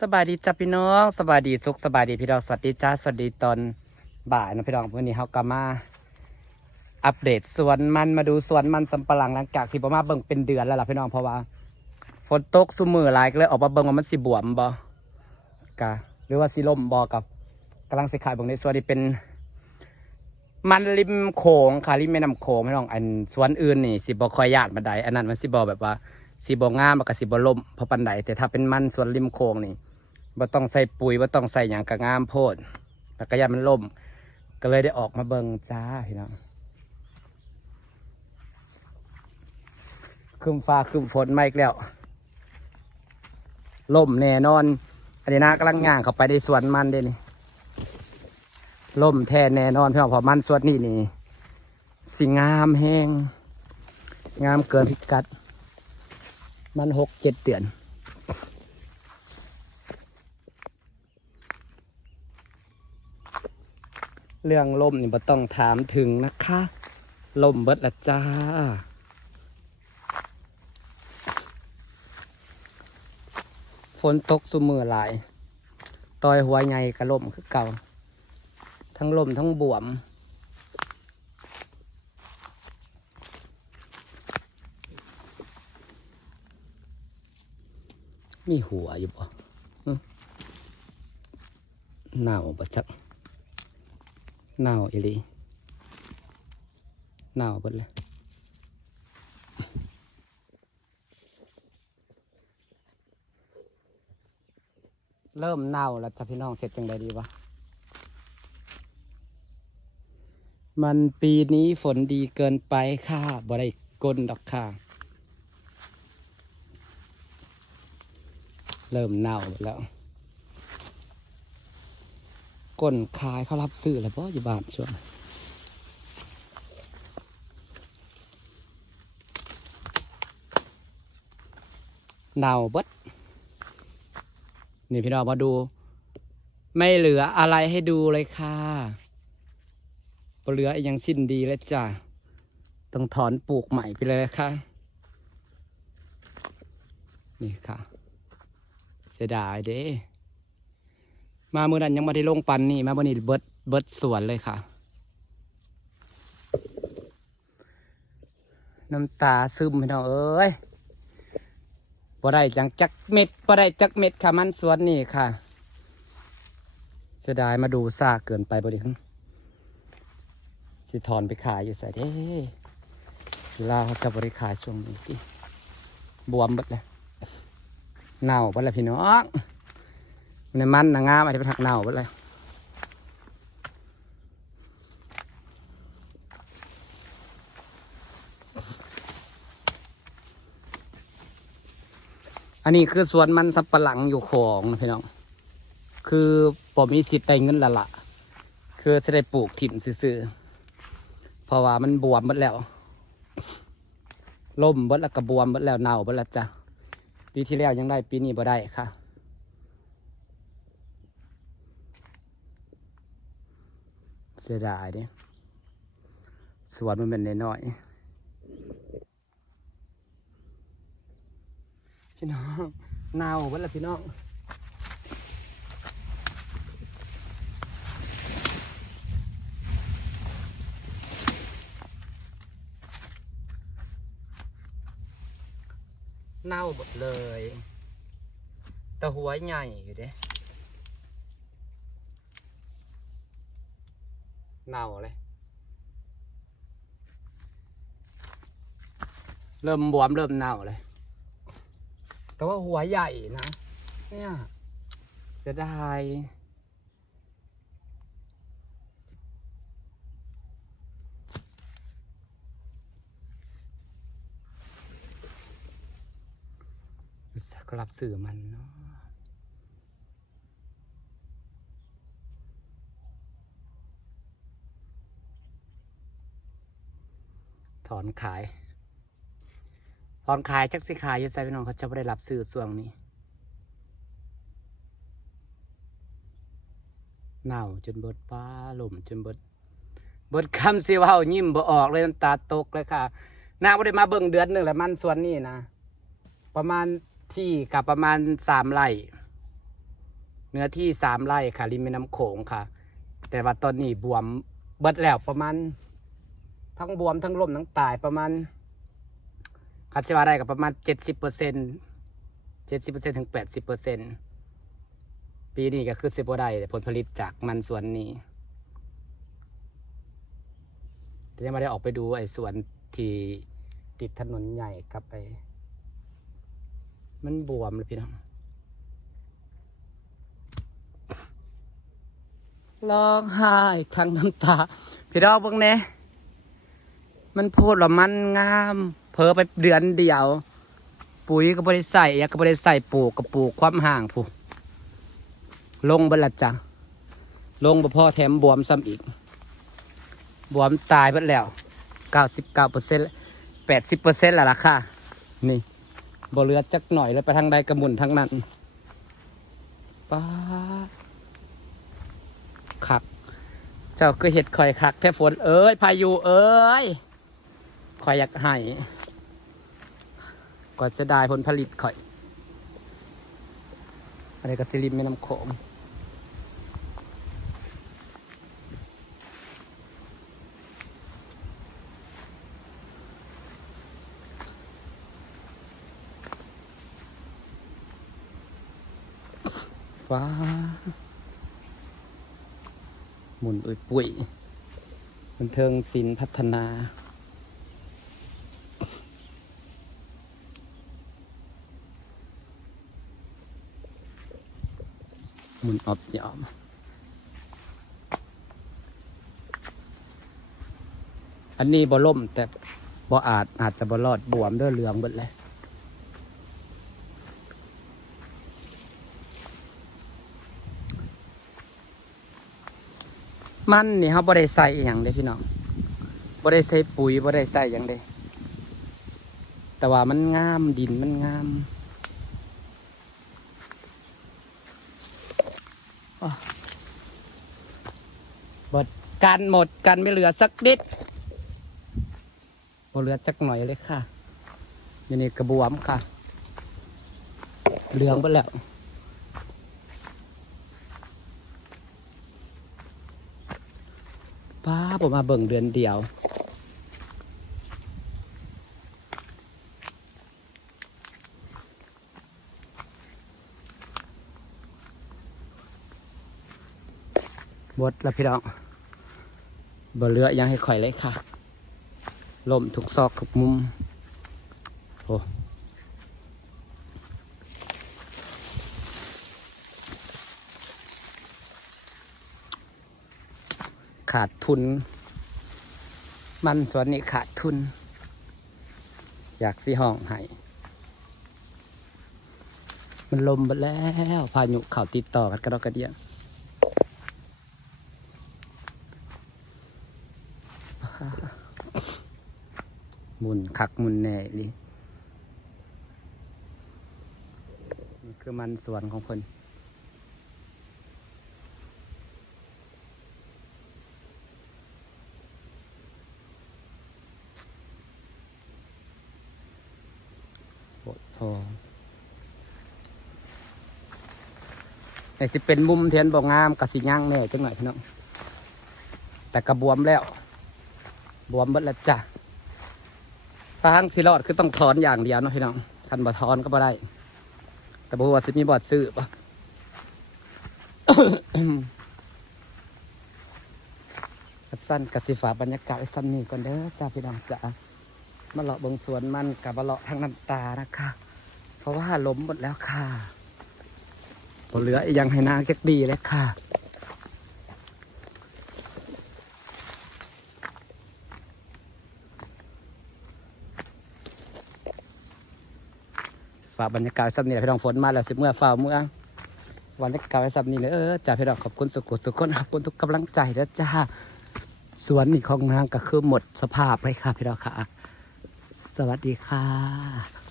สบายดีจ้าพี่น้องสบายดีสุขสบายดีพี่น้องสวัสดีจ้าสวัสดีตอนบ่ายนะพี่น้องวันนี้เขาก็มาอัปเดตสวนมันมาดูสวนมันสำปะหลังหลังจากที่ประมาเบิ่งเป็นเดือนแล้วล่ะพี่น้องเพราะว่าฝนตกซุมือหลายก็เลยออกมาเบิ่งว่ามันสิบวมบ่กะหรือว่าสิล่มบ่กับกำลังสิขายเบิ่งในสวนนี้เป็น มันริมโขงค่ะริมแม่น้ำโขงพี่น้องอันสวนอื่นนี่สิบ่ค่อยยากบันไดอันนั้นมันสิบ่แบบว่า สีบงามแล้วก็สีบล่มพราะปันไดแต่ถ้าเป็นมันสวนริมโค้งนี่บ่ต้องใส่ปุ๋ยบ่ต้องใส่หยังกระงามโพดแล้วก็ยามันล่ม ก็เลยได้ออกมาเบิงจ้าพี่น้องคืมฟ้าคืมฝนมาอีกแล้วล่มแน่นอนอันนี้นะกำลังย่างเข้าไปในสวนมันเด้นี่ล่มแท้แน่นอนพี่น้องพราะมันสวนนี่นี่สิงามแห้งงามเกินพิกัด มันหกเจ็ดเดือนเรื่องล่มนี่บ่ต้องถามถึงนะคะล่มเบิดละจ้า ฝนตกสุมือหลาย ตอยหัวใหญ่กระล่มคือเก่า ทั้งล่มทั้งบวม มีหัวอยู่บ่ฮะหนาวบ่จักหนาวอีหลีหนาวเบิดเลยเริ่มหนาวแล้วจ้ะพี่น้องเสร็จจังไดดีวะ มันปีนี้ฝนดีเกินไปค่ะบ่ได้กลดอกค่ะ เริ่มเน่าแล้ว ก้นคายเขารับซื้อแล้วเพราะอยู่บ้านช่วงเน่าเบิดนี่พี่น้องมาดู ไม่เหลืออะไรให้ดูเลยค่ะเหลืออย่างสิ้นดีแล้วจ้ะต้องถอนปลูกใหม่ไปเลยค่ะ นี่ค่ะ สียดายเด้ มาเมื่อนั้นยังมาได้ลงปันนี่มาวันนี้เบิดเบิดสวนเลยค่ะ น้ำตาซึมพี่น้องเอ้ยบ่ได้จังจักเม็ดบ่ได้จักเม็ดค่ะมันสวนนี่ค่ะเสียดายมาดูซากเกินไปบ่ดิสิถอนไปขายอยู่ใส่เด้ลาเขาจะบริขายช่วงนี้บวมเบิดเลย เน่าไปเลยพี่น้องในมันนางงามอาจจะเป็นหักเน่าไปเลยอันนี้คือสวนมันสับปะหลังอยู่ของนะพี่น้อง คือผมมีสิทธิ์ได้เงินละละ คือจะได้ปลูกถิ่มซื่อเพราะว่ามันบวมหมดแล้ว ล่มหมดแล้วก็บวมหมดแล้วเน่าหมดแล้วจ้ะ ปีที่แล้วยังได้ปีนี้บ่ได้ค่ะ เสียดายเนี่ยสวนมันเป็นน้อยพี่น้องน่าเบิดละพี่น้อง เน่าหมดเลยแต่หัวใหญ่อยู่เด้เน่าเลย เริ่มบวมเริ่มเน่าเลย แต่ว่าหัวใหญ่นะ เนี่ยเสียดายอุตส่าห์ก็ รับสื่อมันเนาะถอนขาย ถอนขายจักสิขายยู่ใส่พี่น้องเขาจะไม่ได้รับซื้อส่วงนี้เน่าจนเบิดป้าหล่มจนเบิดเบิดคำสิเว่ายิ้มบ่ออกเลยน้ำตาตกเลยค่ะนางไม่ได้มาเบิ่งเดือนหนึ่งแล้วมันส่วนนี้นะประมาณ ที่กับประมาณสามไร่เนื้อที่สามไร่ค่ะริมแม่น้ำโขงค่ะ แต่ว่าตอนนี้บวมเบิดแล้วประมาณ ทั้งบวมทั้งล่มทั้งตายประมาณคัดสิว่าได้กับประมาณเจ็ดสิบเปอร์เซ็นเจ็ดสิบเปอร์เซ็นถึงแปดสิบเปอร์เซ็นปีนี้ก็คือสิบได้ผลผลิตจากมันสวนนี้แต่ยังไม่ได้ออกไปดูไอ้สวนที่ติดถนนใหญ่กลับไป มันบวมเลยพี่น้องร้องไห้ทั้งน้ำตา พี่น้องเบิ่งเน่มันพูดว่ามันงาม เพอไปเดือนเดียว ปุ๋ยก็บริใส่ยาก็บริใส่ปลูกกับปลูกความห่างผู้ลงบดละจ้ะลงบ่พ่อแถมบวมซ้ำอีก บวมตายเบิดแล้วเก้าสิบเก้าเปอร์เซ็นต์แปดสิบเปอร์เซ็นต์ละล่ะค่ะ นี่ บ่เรือจักหน่อยแล้วไปทางใดกระมุนทางนั้นป้าดคัก เจ้าคือเห็ดข่อยคัก แทบฝนเอ้ย พายุเอ้ยข่อยอยากให้กอดเสียดายผลผลิตข่อย อะไรก็สิริมแม่น้ำโขง ฟ้า หมุนอุยปุ๋ยบันเทิงศิลป์พัฒนา หมุนอบยอมอันนี้บ่ล่มแต่บ่อาจอาจจะบ่รอดบวมด้วยเหลืองเบิดเลย มันนี่เขาบ่ได้ใส่อย่างเด้พี่น้องบ่ได้ใส่ปุ๋ยบ่ได้ใส่อย่างเด้แต่ว่ามันงามดินมันงามบดกันหมดกันไม่เหลือสักนิดบ่เหลือจักหน่อยเลยค่ะอยู่นี่กระบวมค่ะเหลืองไปแล้ว ป้า ผมมาเบิ่งเดือนเดียวหมดแล้วพี่น้องบ่เลือยังให้ข่อยเลยค่ะ ลมทุกซอกทุกมุม โอ้ ขาดทุน มันสวนนี้ขาดทุน อยากสิห้องให้มันลมไปแล้วพายุเข่าติดต่อกันกระดอกกระเดียหมุนคักมุนแน่นี่นี่คือมันสวนของคนโอ้ไอ้สิเป็นมุมเทียนบอกงามกะสิย่างแน่จังหน่อยพี่น้องแต่กระบวมแล้วบวมเบิดแล้วจ้ะทางสิรอดคือต้องถอนอย่างเดียวเนาะพี่น้องคันบ่ถอนก็บ่ได้ แต่บ่ว่าสิมีบอดซื้อปะกัดสั้นกสิฝาบรรยากาศไว้ซ้ำนี้ก่อนเด้อจ้าพี่น้องจ้ามาเลาะเบิงสวนมันกับมาเลาะทางน้ำตานะคะ เพราะว่าล้มหมดแล้วค่ะบ่เหลืออยังให้นางจักดีเลยค่ะ ฝากบรรยากาศสับนี่แหละพี่น้องฝนมาแล้วสิเมื่อฝ่าเมื่อวันนี้กาไว้สับนี่เลยเออจ่าพี่น้องขอบคุณสุขุสุขคนขอบคุณทุกกำลังใจแล้วจ้าสวนนี่ของนางก็คือหมดสภาพเลยค่ะพี่น้องค่ะ สวัสดีค่ะ